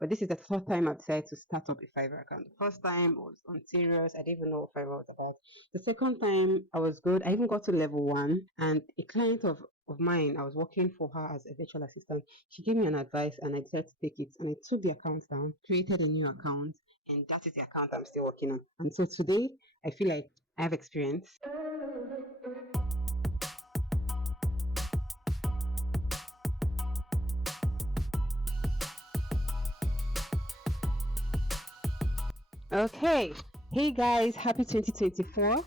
But this is the third time I've decided to start up a Fiverr account. The first time I was on serious, I didn't even know what Fiverr was about. The second time I was good. I even got to level 1, and a client of mine, I was working for her as a virtual assistant. She gave me an advice and I decided to take it, and I took the account down, created a new account, and that is the account I'm still working on. And so today I feel like I have experience. Okay, hey guys, happy 2024.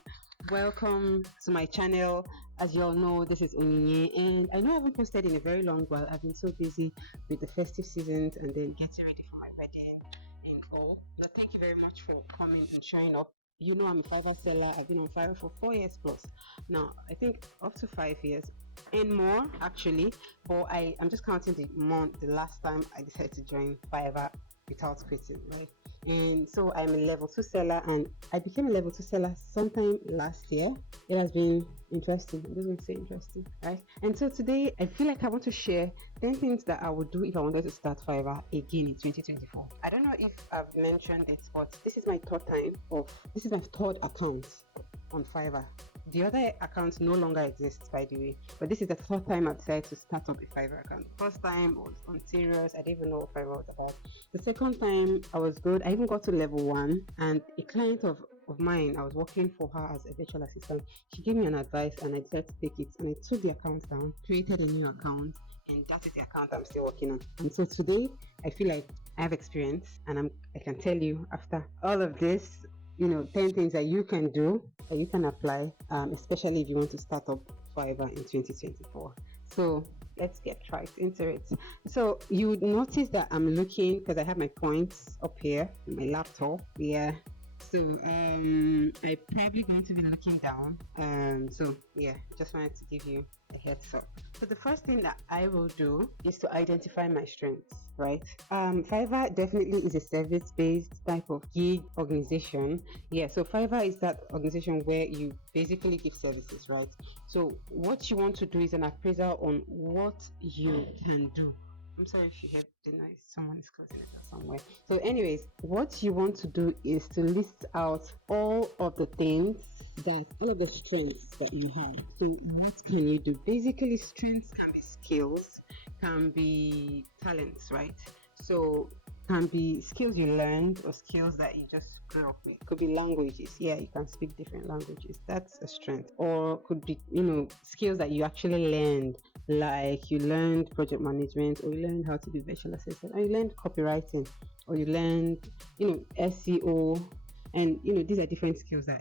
Welcome to my channel. As you all know, this is Onyinye, and I know I haven't posted in a very long while. I've been so busy with the festive seasons and then getting ready for my wedding and all. But thank you very much for coming and showing up. You know, I'm a Fiverr seller. I've been on Fiverr for 4 years plus. Now, I think up to 5 years and more actually. But I'm just counting the last time I decided to join Fiverr without quitting, right? And so I'm a level 2 seller, and I became a level 2 seller sometime last year. It has been interesting. I'm just going to say interesting, right? And so today I feel like I want to share 10 things that I would do if I wanted to start Fiverr again in 2024. I don't know if I've mentioned it, but this is my third account on Fiverr. The other account no longer exists, by the way, but this is the third time I've decided to start up a Fiverr account. The first time I was on serious, I didn't even know what Fiverr was about. The second time I was good. I even got to level 1, and a client of mine, I was working for her as a virtual assistant. She gave me an advice and I decided to take it, and I took the account down, created a new account, and that is the account I'm still working on. And so today I feel like I have experience, and I can tell you after all of this, 10 things that you can do, that you can apply, especially if you want to start up Fiverr in 2024. So let's get right into it. So you would notice that I'm looking, because I have my points up here in my laptop. Yeah. So I'm probably going to be looking down. So yeah, just wanted to give you a heads up. So the first thing that I will do is to identify my strengths, right? Fiverr definitely is a service-based type of gig organization. Yeah, so Fiverr is that organization where you basically give services, right? So what you want to do is an appraisal on what you can do. I'm sorry if you heard the noise. Someone is closing it door somewhere. So anyways, what you want to do is to list out all of the strengths that you have. So what can you do? Basically, strengths can be skills, can be talents, right? So can be skills you learned or skills that you just grew up with. Could be languages. Yeah, you can speak different languages. That's a strength. Or could be, skills that you actually learned, like you learned project management, or you learned how to be virtual assistant, or you learned copywriting, or you learned, SEO. And these are different skills that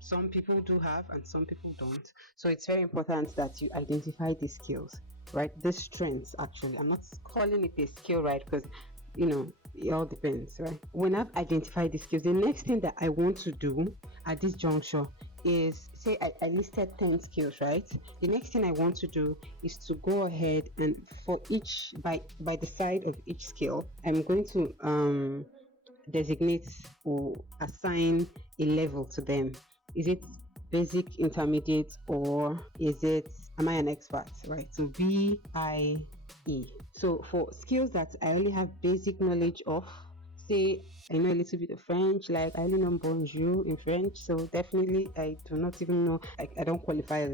some people do have and some people don't. So it's very important that you identify these skills, right? These strengths, actually. I'm not calling it a skill, right? Because it all depends, right? When I've identified the skills, the next thing that I want to do at this juncture is, say I listed 10 skills, right? The next thing I want to do is to go ahead and for each, by the side of each skill, I'm going to designate or assign a level to them. Is it basic, intermediate, or am I an expert, right? So BIE. So for skills that I only have basic knowledge of, say I know a little bit of French, like I only know bonjour in French, so definitely I do not even know, I don't qualify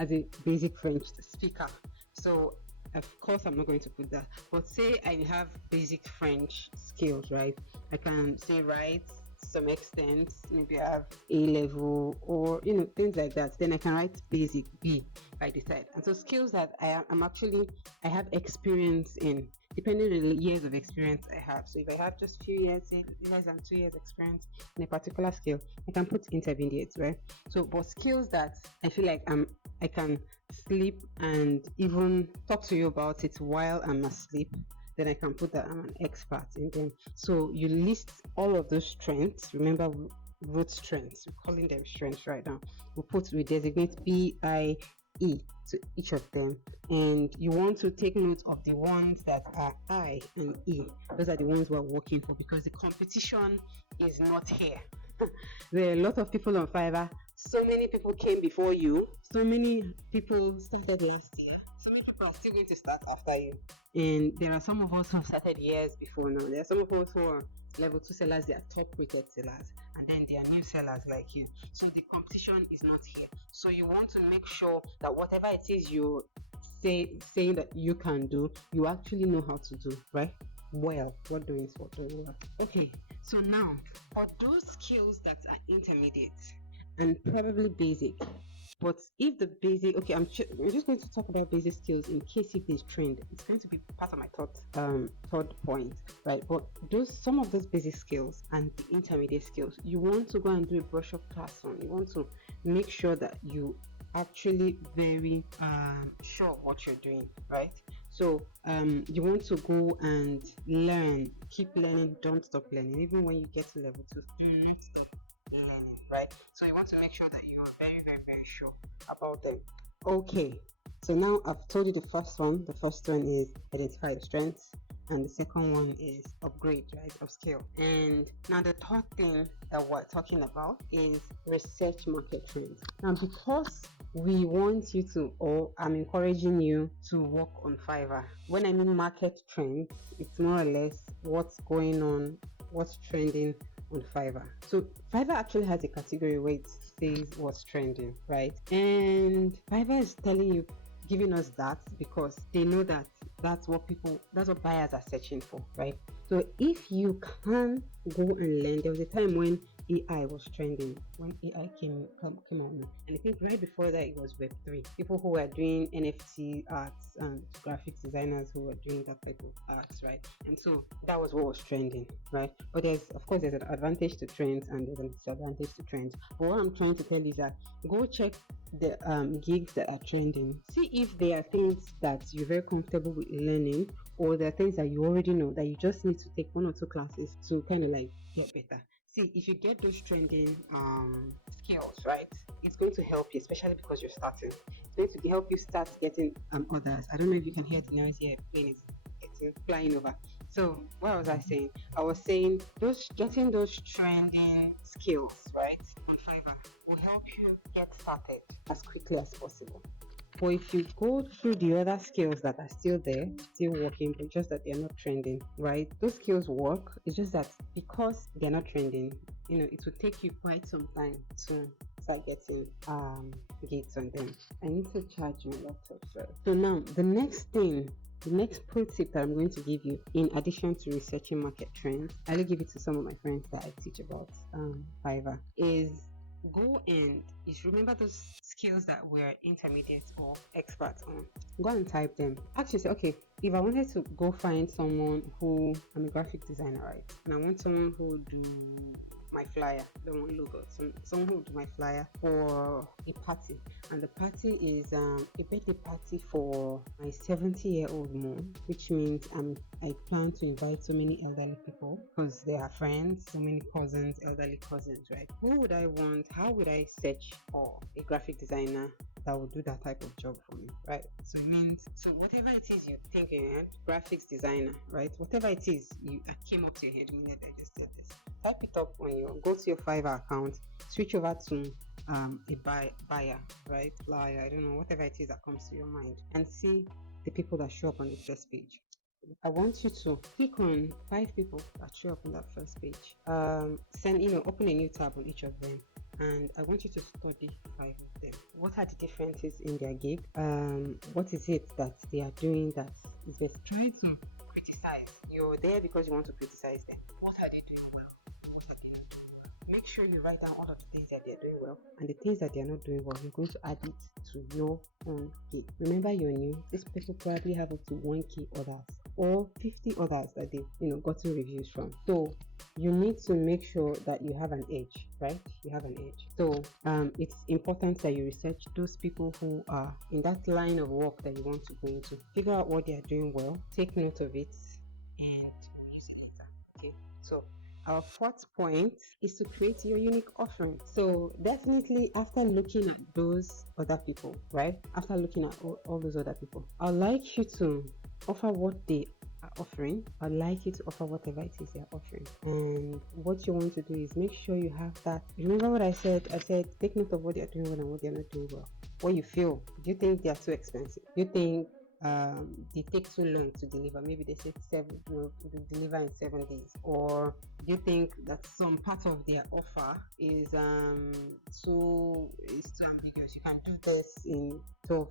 as a basic French speaker. So of course I'm not going to put that. But say I have basic French skills, right? I can say write to some extent, maybe I have A level or things like that. Then I can write basic B by the side. And so skills that I have experience in, depending on the years of experience I have. So if I have just few years, say less than 2 years experience in a particular skill, I can put intermediate, right? So but skills that I feel like I can sleep and even talk to you about it while I'm asleep, then I can put that I'm an expert in them. So you list all of those strengths. Remember, we wrote strengths. We're calling them strengths right now. We designate BIE to each of them, and you want to take note of the ones that are I and E. Those are the ones we're working for, because the competition is not here. There are a lot of people on Fiverr. So many people came before you. So many people started last year. So many people are still going to start after you. And there are some of us who have started years before now. There are some of us who are level 2 sellers, they are top rated sellers, and then they are new sellers like you. So the competition is not here. So you want to make sure that whatever it is you saying that you can do, you actually know how to do, right? Well, what doing is what doing well. Okay, so now for those skills that are intermediate and probably basic, but if the basic, okay, I'm just going to talk about basic skills in case if there's trend. It's going to be part of my third point, right? But some of those basic skills and the intermediate skills, you want to go and do a brush up class on. You want to make sure that you actually very sure what you're doing, right? So you want to go and learn, keep learning, don't stop learning. Even when you get to level 2, do not stop learning, right? So you want to make sure that you're very, very, very sure about them. Okay, so now I've told you the first one. The first one is identify your strengths, and the second one is upgrade, right, of skill. And now the third thing that we're talking about is research market trends. Now, because we want you to, or I'm encouraging you to work on Fiverr. When I mean market trends, it's more or less what's going on, what's trending on Fiverr. So Fiverr actually has a category where it says what's trending, right? And Fiverr is telling you, giving us that because they know that that's what buyers are searching for, right? So if you can go and learn, there was a time when AI was trending, when AI came on, and I think right before that it was Web3. People who were doing NFT arts and graphics designers who were doing that type of arts, right? And so that was what was trending, right? But there's an advantage to trends and there's a disadvantage to trends. But what I'm trying to tell you is that go check the gigs that are trending. See if there are things that you're very comfortable with learning, or there are things that you already know that you just need to take 1 or 2 classes to kind of like get better. See, if you get those trending skills, right, it's going to help you, especially because you're starting. It's going to help you start getting others. I don't know if you can hear the noise here. Plane is flying over. So what was I saying? I was saying getting those trending skills, right, on Fiverr will help you get started as quickly as possible. But if you go through the other skills that are still there, still working, but just that they're not trending, right? Those skills work. It's just that because they're not trending, it will take you quite some time to start getting gates on them. I need to charge my laptop first. So now the next pro tip that I'm going to give you, in addition to researching market trends, I'll give it to some of my friends that I teach about Fiverr, is go and if you remember those skills that we're intermediate or experts on, go and type them. Actually say, okay, if I wanted to go find someone who, I'm a graphic designer, right, and I want someone who do my flyer, don't want logo, someone who will do my flyer for a party, and the party is a birthday party for my 70-year-old mom, which means I plan to invite so many elderly people because they are friends, so many cousins, elderly cousins, right? Who would I want? How would I search for a graphic designer that will do that type of job for me, right? So it means, so whatever it is you think in your head, graphics designer, right? Whatever it is that came up to your head, meaning I just did this. Type it up on go to your Fiverr account, switch over to a buyer, right? Flyer, I don't know, whatever it is that comes to your mind, and see the people that show up on the first page. I want you to click on 5 people that show up on that first page. Open a new tab on each of them, and I want you to study 5 of them. What are the differences in their gig? What is it that they are doing that is best? Try to criticize. You're there because you want to criticize them. What are they doing well? What are they not doing well? Make sure you write down all of the things that they're doing well, and the things that they're not doing well, you're going to add it to your own gig. Remember, you're new. These people probably have up to 1K orders or 50 others that they've gotten reviews from. So you need to make sure that you have an edge, right? You have an edge. So it's important that you research those people who are in that line of work that you want to go into. Figure out what they are doing well, take note of it, and use it later. Okay. So our 4th point is to create your unique offering. So definitely after looking at those other people, right? After looking at all those other people, I'd like you to offer what they are offering. I'd like you to offer whatever it is they're offering. And what you want to do is make sure you have that. Remember what I said? I said take note of what they're doing well and what they're not doing well. What you feel. Do you think they are too expensive? Do you think they take too long to deliver? Maybe they say seven, to deliver in 7 days. Or do you think that some part of their offer is too ambiguous? You can do this in 2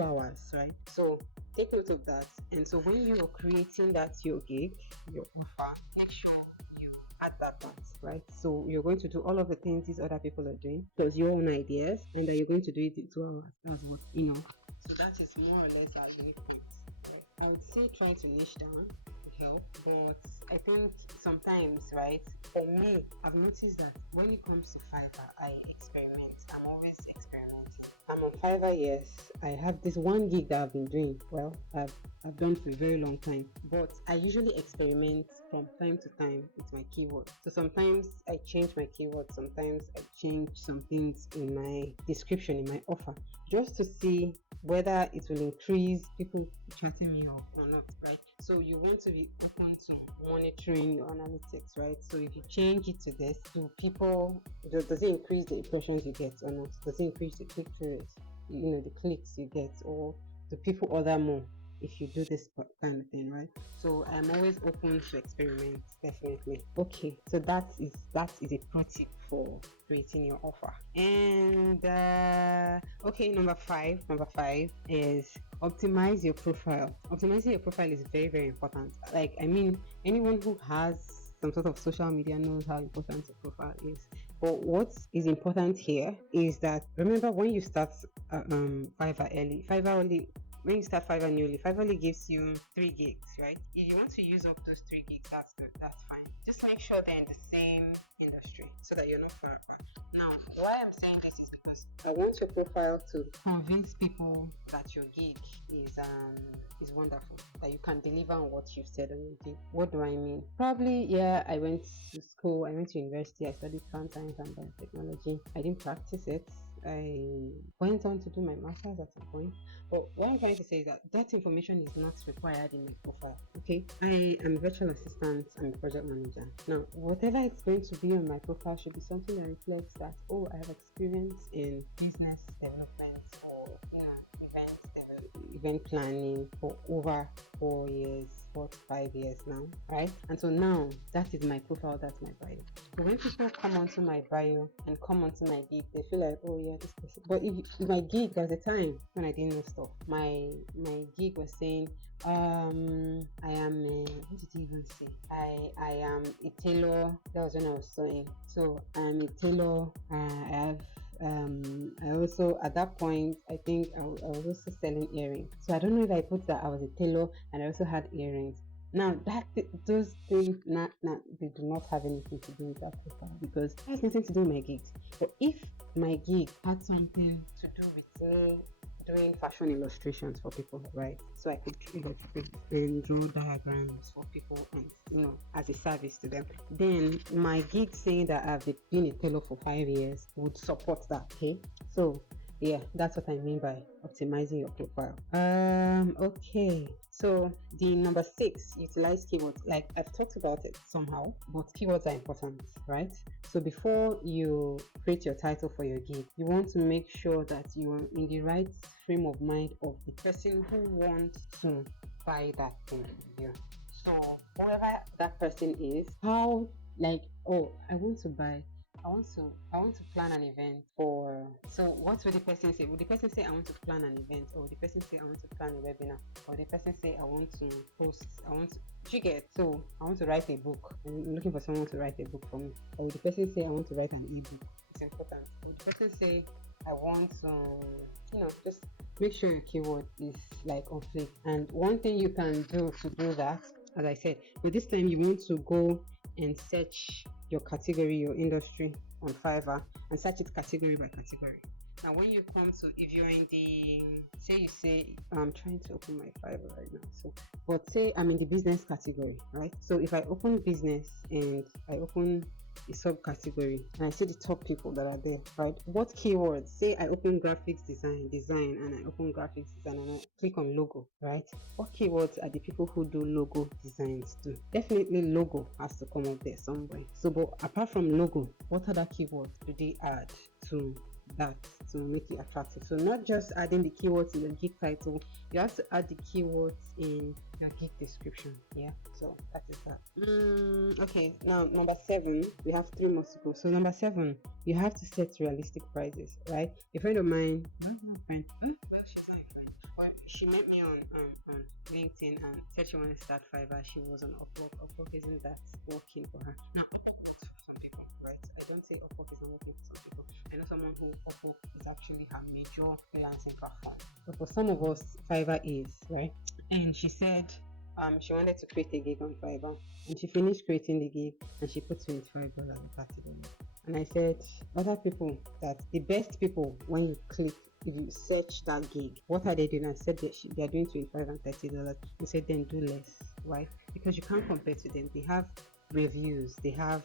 hours, right? So take note of that. And so when you are creating that your gig, your offer, make sure you add that part, right? So you're going to do all of the things these other people are doing, plus your own ideas, and that you're going to do it in 2 hours. That's what you know. So that is more or less our unique point. Right? I would say trying to niche down would help, but I think sometimes, right? For me, I've noticed that when it comes to Fiverr, I experiment. I'm always experimenting. I'm on Fiverr, yes. I have this one gig that I've been doing. Well, I've done for a very long time, but I usually experiment from time to time with my keywords. So sometimes I change my keywords, sometimes I change some things in my description, in my offer, just to see whether it will increase people chatting me up or not, right? So you want to be open to monitoring your analytics, right? So if you change it to this, do people, does it increase the impressions you get or not? Does it increase the click-through rates, the clicks you get, or do people order more if you do this kind of thing, right? So I'm always open to experiment, definitely. Okay, so that is a pro tip for creating your offer. And okay, number five is optimize your profile. Optimizing your profile is very, very important. Like, I mean, anyone who has some sort of social media knows how important your profile is. But what is important here is that, remember, when you start when you start Fiverr newly, Fiverr only gives you 3 gigs, right? If you want to use up those 3 gigs, that's good, that's fine. Just make sure they're in the same industry so that you're not far apart. Now, why I'm saying this is because I want your profile to convince people that your gig is wonderful, that you can deliver on what you've said on your gig. What do I mean? Probably, yeah, I went to school, I went to university, I studied plant science and biotechnology. I didn't practice it. I went on to do my master's at some point. But what I'm trying to say is that information is not required in my profile. Okay, I am a virtual assistant, I'm a project manager. Now, whatever it's going to be on my profile should be something that reflects that, oh, I have experience in business development or event planning for over 4 to 5 years now, right? And so now that is my profile, that's my bio. So when people come onto my bio and come onto my gig, they feel like, oh yeah, this person. But if my gig, there was a time when I didn't know stuff. My gig was saying, I am what did he even say? I am a tailor. That was when I was sewing. So I'm a tailor. I have I also, at that point, I think I was also selling earrings. So I don't know if I put that I was a tailor and I also had earrings. Now those things they do not have anything to do with that profile, because it has nothing to do with my gigs. But if my gig had something to do with me doing fashion illustrations for people, right? So I could draw diagrams for people and as a service to them. Then my gig saying that I've been a tailor for 5 years would support that. Okay, so yeah, that's what I mean by optimizing your profile. Okay, so the number 6, utilize keywords. Like, I've talked about it somehow, but keywords are important, right? So before you create your title for your gig, you want to make sure that you are in the right frame of mind of the person who wants to buy that thing. Yeah. So whoever that person is, how, like, oh, I want to plan an event for. So what would the person say? Would the person say I want to plan an event, or would the person say I want to plan a webinar, or the person say I want to post, you get, so I want to write a book. I'm looking for someone to write a book for me. Or would the person say I want to write an ebook? It's important. Or would the person say I want to, just make sure your keyword is like on fleek. And one thing you can do to do that, as I said, but this time you want to go and search your category, your industry on Fiverr, and search it category by category. Now, when you come to, if you're in the, say you say, I'm trying to open my Fiverr right now. So, but say I'm in the business category, right? So if I open business and I open a subcategory and I see the top people that are there, right? What keywords? Say I open graphics design, and I open graphics design and I click on logo, right? What keywords are the people who do logo designs do? Definitely logo has to come up there somewhere. So, but apart from logo, what other keywords do they add to that to make it attractive? So not just adding the keywords in the gig title, you have to add the keywords in your gig description. Yeah, so that is that. Okay, now number 7, we have 3 more to go. So number 7, you have to set realistic prices, right? A friend of mine, not friend, well, she's not a friend. She met me on LinkedIn and said she wanted to start Fiverr. She was on Upwork. Upwork isn't that working for her. Now, some people, right? I don't say Upwork is not working for some people. I know someone who Upwork is actually her major freelancing platform. But for some of us, Fiverr is, right? And she said she wanted to create a gig on Fiverr. And she finished creating the gig and she put $25 and $30. And I said, other people, that the best people, when you click, if you search that gig, what are they doing? I said that they are doing $25 and $30. You said then do less, right? Because you can't compare to them. They have reviews, they have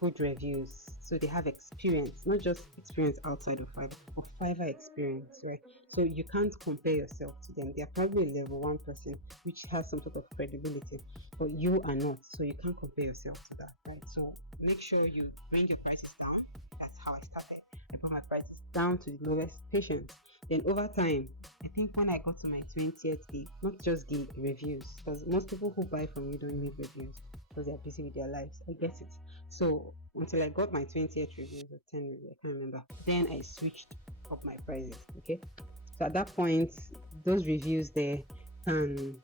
good reviews, so they have experience, not just experience outside of Fiverr, but Fiverr experience, right? So you can't compare yourself to them. They are probably a level 1 person which has some sort of credibility, but you are not, so you can't compare yourself to that, right? So make sure you bring your prices down. That's how I started. I put my prices down to the lowest patience. Then over time, I think when I got to my 20th gig, not just gig, reviews, because most people who buy from you don't need reviews because they are busy with their lives. I get it. So until I got my 20th reviews or 10 reviews, I can't remember. Then I switched up my prices. Okay. So at that point, those reviews there can,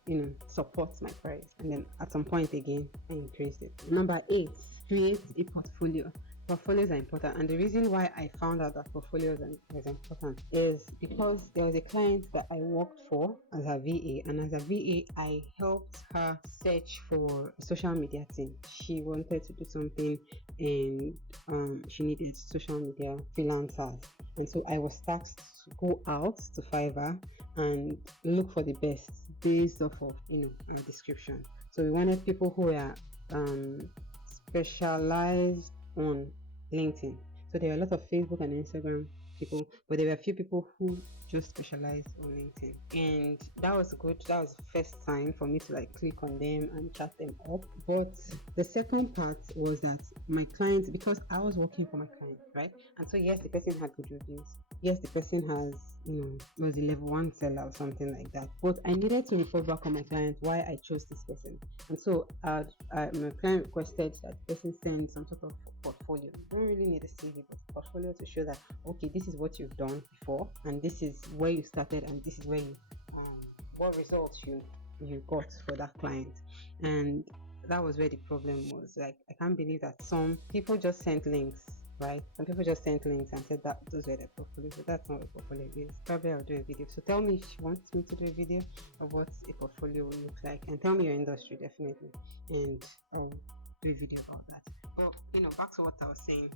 support my price. And then at some point again, I increased it. Number 8, create a portfolio. Portfolios are important, and the reason why I found out that portfolios was important is because there was a client that I worked for as a VA, and as a VA I helped her search for a social media team. She wanted to do something and she needed social media freelancers, and so I was tasked to go out to Fiverr and look for the best based off of a description. So we wanted people who are specialized on LinkedIn. So there are a lot of Facebook and Instagram people, but there were a few people who just specialized on LinkedIn, and that was good. That was the first time for me to click on them and chat them up. But the second part was that my clients, because I was working for my client, right? And so yes, the person had good reviews. Yes, the person has, was a level 1 seller or something like that. But I needed to report back on my client why I chose this person. And so my client requested that the person send some sort of portfolio. You don't really need a CV, but portfolio to show that, okay, this is what you've done before, and this is where you started, and this is where you what results you got for that client. And that was where the problem was. I can't believe that some people just sent links, right? Some people just sent links and said that those were their portfolios, but that's not a portfolio. It is. Probably I'll do a video. So tell me if you want me to do a video of what a portfolio will look like, and tell me your industry definitely, and I'll do a video about that. But back to what I was saying,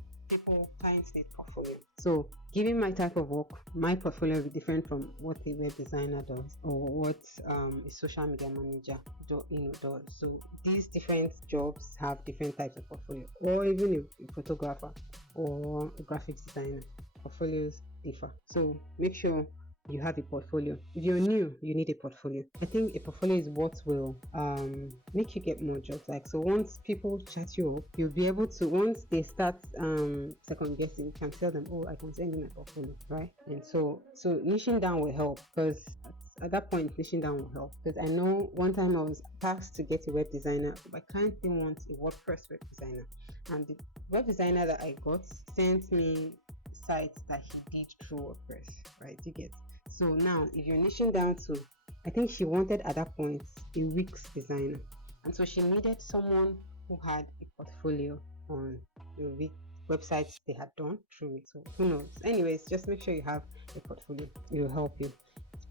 clients need portfolio. So given my type of work, my portfolio will be different from what a web designer does or what a social media manager does. So these different jobs have different types of portfolio, or even a photographer or a graphics designer, portfolios differ. So make sure you have a portfolio. If you're new, you need a portfolio. I think a portfolio is what will make you get more jobs. So once people chat you up, you'll be able to, once they start second guessing, you can tell them, oh, I can send you my portfolio, right? And so niching down will help, because at that point niching down will help. Because I know one time I was tasked to get a web designer. My client didn't want a WordPress web designer, and the web designer that I got sent me sites that he did through WordPress, right? You get. So now, if you're niching down to, I think she wanted at that point a Wix designer, and so she needed someone who had a portfolio on the Wix websites they had done through it. So who knows? Anyways, just make sure you have a portfolio. It will help you.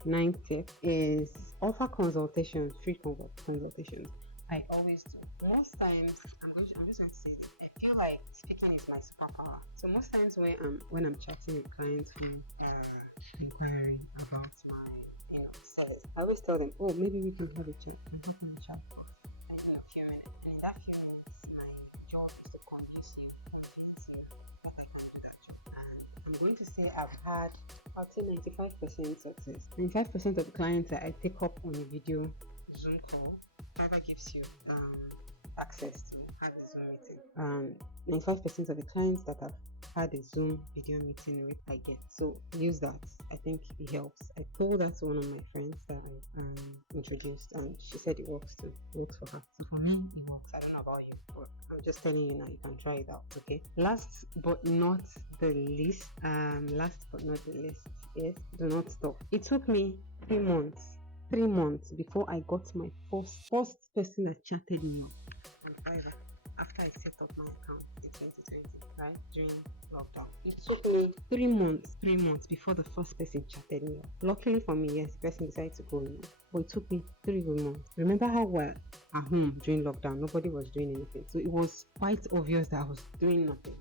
9th tip is offer consultations, free consultations. I always do. Most times, I'm just going to say this. I feel like speaking is my superpower. So most times when I'm chatting with clients who inquiring about my service, I always tell them, oh, maybe we can have a chat. I hop on the chat for I know a few minutes, and in that few minutes, my job is to convince you that I can do that job. And I'm going to say I'll say 95% success. 95% of the clients that I pick up on a video Zoom call, Fiverr gives you access to have a Zoom meeting. 95% of the clients that I've had a Zoom video meeting with, I get. So use that. I think it helps. I told that to one of my friends that I introduced, and she said it works too. It works for her. So for me, it works. I don't know about you, but I'm just telling you now. You can try it out. Okay. Last but not the least. Yes. Do not stop. It took me 3 months 3 months before I got my first person that chatted me up on Fiverr after I set up my account in 2020, right? During lockdown. It took me 3 months before the first person chatted me up. Luckily for me, yes, the person decided to go in. But it took me 3 months. Remember how we're at home during lockdown? Nobody was doing anything. So it was quite obvious that I was doing nothing.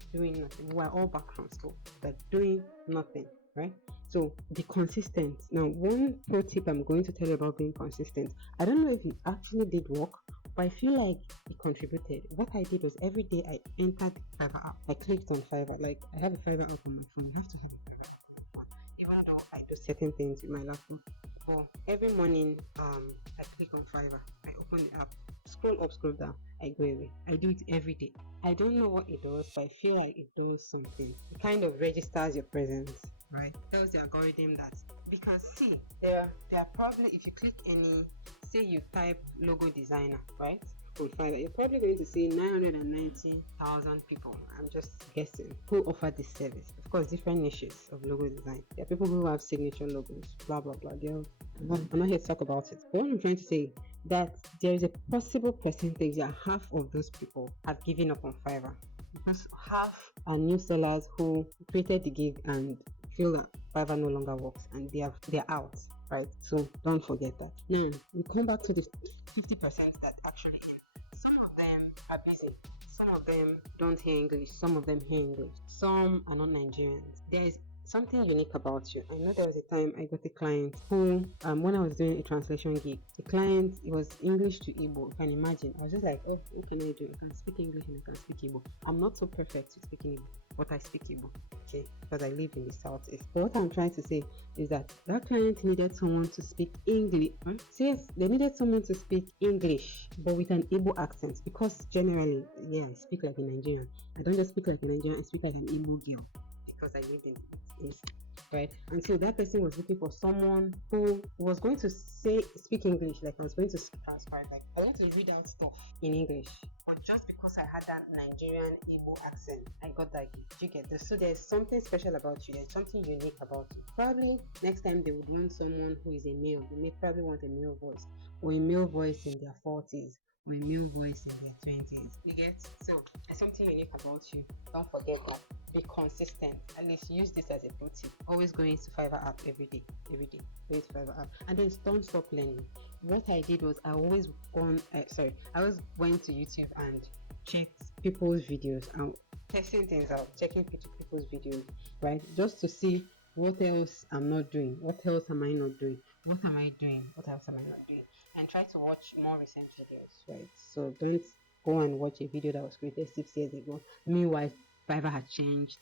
We're all back from school, but doing nothing, right? So be consistent. Now, one pro tip I'm going to tell you about being consistent. I don't know if it actually did work, but I feel like it contributed. What I did was every day I entered Fiverr app. I clicked on Fiverr. Like I have a Fiverr app on my phone. You have to have a Fiverr app on your phone. Even though I do certain things with my laptop. But every morning, I click on Fiverr. I open the app, scroll up, scroll down. I go away. I do it every day. I don't know what it does, but I feel like it does something. It kind of registers your presence, right? Tells the algorithm that, because see, there are probably, if you click any, say you type logo designer, right, on Fiverr, you're probably going to see 990,000 people, I'm just guessing, who offer this service. Of course, different niches of logo design. There are people who have signature logos, blah blah blah. I'm not here to talk about it, but what I'm trying to say, that there is a possible percentage that half of those people have given up on Fiverr, because half are new sellers who created the gig and feel that Fiverr no longer works and they're out, right? So don't forget that. Now we come back to the 50% that actually in. Some of them are busy. Some of them don't hear English. Some of them hear English. Some are not Nigerians. There is something unique about you. I know there was a time I got a client who, when I was doing a translation gig, the client, it was English to Igbo. You can imagine. I was just like, oh, what can I do? I can speak English and I can speak Igbo. I'm not so perfect with speaking Igbo, but I speak Igbo, okay, because I live in the southeast. But what I'm trying to say is that client needed someone to speak English. Yes, they needed someone to speak English, but with an Igbo accent, because generally, yeah, I speak like a Nigerian. I don't just speak like a Nigerian, I speak like an Igbo girl because I live in East, right? And so that person was looking for someone who was going to speak English, like I was going to transcribe, like I want to read out stuff in English. But just because I had that Nigerian Igbo accent, I got that gift. You get this? So there's something special about you. There's something unique about you. Probably next time they would want someone who is a male. They may probably want a male voice, or a male voice in their 40s, or a male voice in their 20s. You get? So there's something unique about you. Don't forget that. Be consistent. At least use this as a pro tip. Always go into Fiverr app every day. Go into Fiverr app, and then don't stop learning. What I did was I always went to YouTube and checked people's videos and testing things out, checking people's videos, right? Just to see what else I'm not doing, what else am I not doing, what am I doing, what else am I not doing, and try to watch more recent videos, right? So don't go and watch a video that was created 6 years ago. Meanwhile, Fiverr had changed,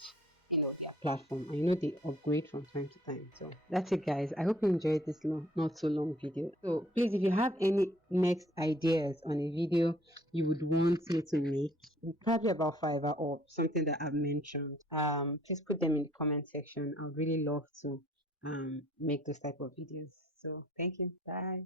their platform, and they upgrade from time to time. So that's it, guys. I hope you enjoyed this not so long video. So please, if you have any next ideas on a video you would want me to make, probably about Fiverr or something that I've mentioned, please put them in the comment section. I'd really love to make those type of videos. So thank you. Bye.